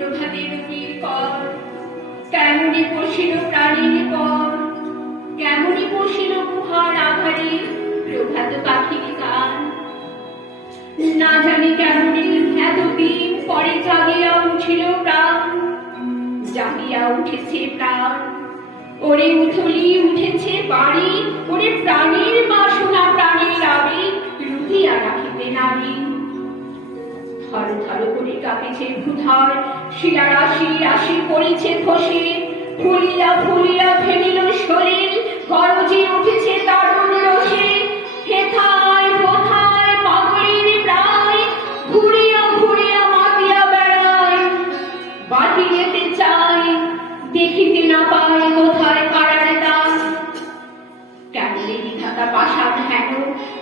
প্রভাতের নীলকর, কেমনি পশিল প্রাণীর পর, কেমনি পশিল গুহার আধারে প্রভাত পাখির গান। না জানি কেমনি এতদিন পরে জাগিয়া উঠিল প্রাণ, জাগিয়া উঠেছে প্রাণ। ওরে উথলি উঠেছে বাড়ি, ওরে প্রাণীর বাসনা প্রাণীর আবেগ রুধিয়া রাখিতে নারী। থর থর করে কাঁপিছে ভূধর, শিলারাশি রাশি পড়েছে খসে, ফুলিয়া ফুলিয়া ফেলিল শরীর, গরজে উঠেছে তারুণ রসে। হেথায় কোথায় পাগলের প্রায়, ঘুরিয়া ঘুরিয়া মাতিয়া বেড়ায়। বাহিরেতে চায়, দেখিতে না পায় কোথায় কারার দ্বার। কেমনে বিধাতা পাষাণ হেন,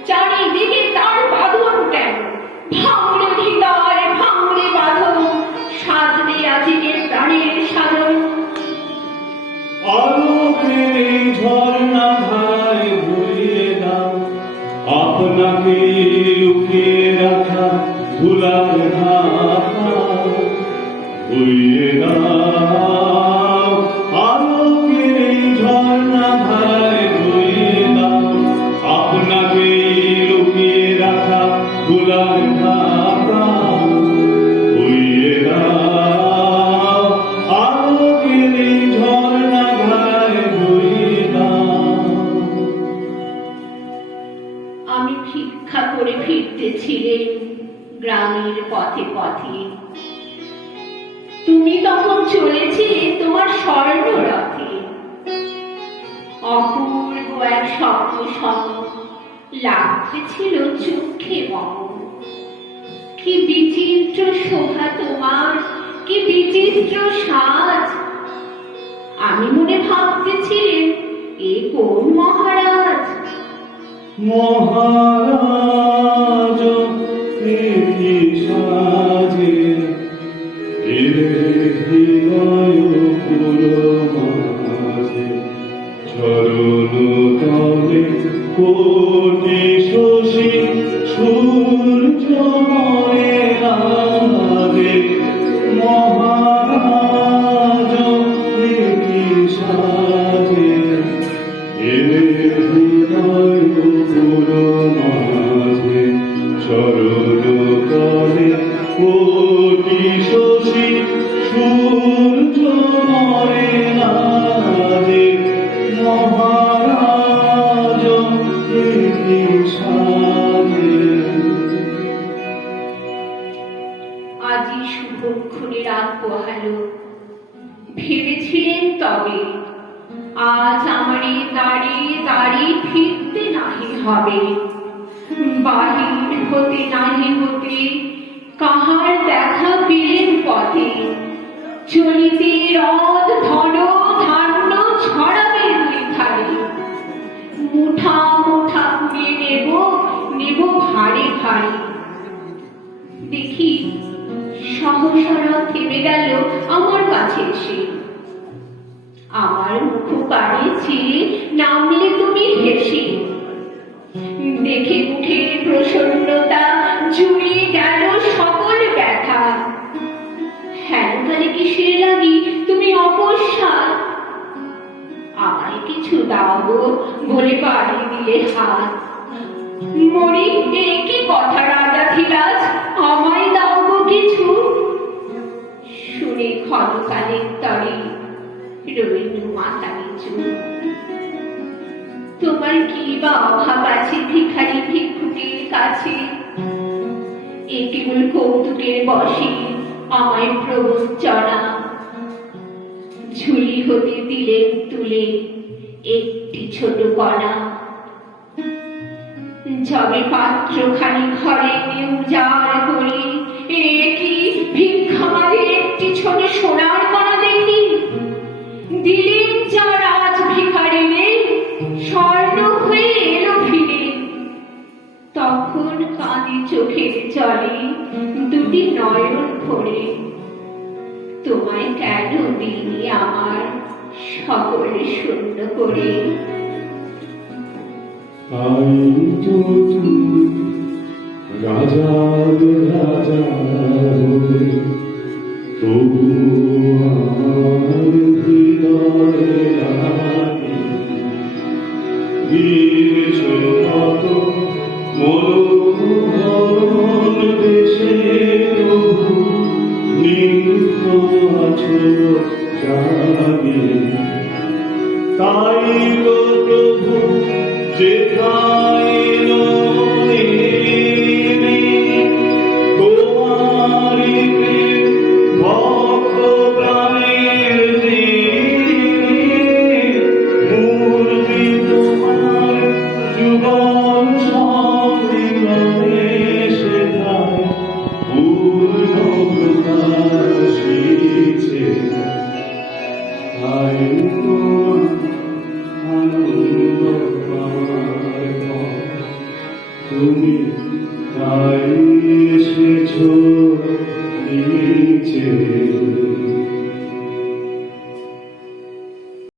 চারিদিকে তার বাঁধন কেন? ভাঙলে হৃদয় ভাঙলে বাঁধন, সাধবে আজকের প্রাণের সাধন। আলোকের ঝর্ণা ধায় ভুলিয়ে দাও আপনাকে লুকিয়ে রাখা ধুলার ঢাকা, ভুলিয়ে দাও আলোকের ঝর্ণা ধায় ভুলিয়ে দাও আপনাকে লুকিয়ে রাখা ধুলার ঢাকা, ভুলিয়ে দাও আলোকের ঝর্ণা ধায় ভুলিয়ে দাও। আমি ভিক্ষা করে ফিরতেছিলেন গ্রামের পথে পথে, তুমি তখন চলেছিলে তোমার স্বর্ণ রথে। অপূর্ব এক স্বপ্ন সম লাগতেছিল চোখে মম। কি বিচিত্র শোভা তোমার, কি বিচিত্র সাজ। আমি মনে ভাবতেছিলেন এ কোন মহারাজ। মহারাজ কি সাজে হৃদয় পুরো মাঝে, চরণ তলে কোটি শশী সূর্য মরে রাধে। মহারাজ কি সাজে হৃদয় পুরো মাঝে, চরণ তলে কোটি শশী সূর্য মরে রাধে। মহারাজ কি সাজে। আজি শুভক্ষণে রাত পোহালো, ভেবেছিলেন তবে আজ আমারে দাঁড়িয়ে দাঁড়িয়ে ফিরতে নাহি হবে। বাহির হতে নাহি হতে কাহার দেখা পেলেন পথে, চলিতে রথ ধন ধান্য ছড়াবে দুই ধারে। মুঠা মুঠা কুড়িয়ে নেব নেব ভারে ভারে। দেখি সহসা থেমে গেল আমার কাছে এসে। আমার মুখ পানে চেয়ে নামলে তুমি হেসে। দেখে মুখে প্রসন্নতা জুড়িয়ে গেল সকল ব্যথা। হেন কালে কিসের লাগি তুমি অকস্মাৎ, আমায় কিছু দাও গো বলে বাড়ি দিলে হাত। মরি এ কি কথা রাজাধিরাজ, আমায় দাও গো কিছু। শুনে ক্ষণকালের তরে রইল মাথা নিচু। তোমার কি বা অভাব আছে ভিখারি ভিক্ষুকের কাছে? এ কেবল কৌতুকের বশে আমায় প্রবঞ্চনা। ঝুলি হতে দিলেন তুলে একটি ছোট কণা। যবে পাত্রখানি ঘরে উজাড় করি, এ কি ভিক্ষা মাঝে একটি ছোট সোনার কণা দেখি। দিলেন যা রাজ ভিখারিলে, স্বর্ণ হয়ে এলো ফিরে। তখন কাঁদি চোখের জলে দুটি নয়ন ভরে। তোমায় কেন দিইনি আমার সকল শূন্য করে। রাজা রাজা তবু আমার হৃদয়ে লাগে বীজের মতো মনোহরণ দেশে তবু নিম্ন আছো জাগে। তাই তো প্রভু যেথা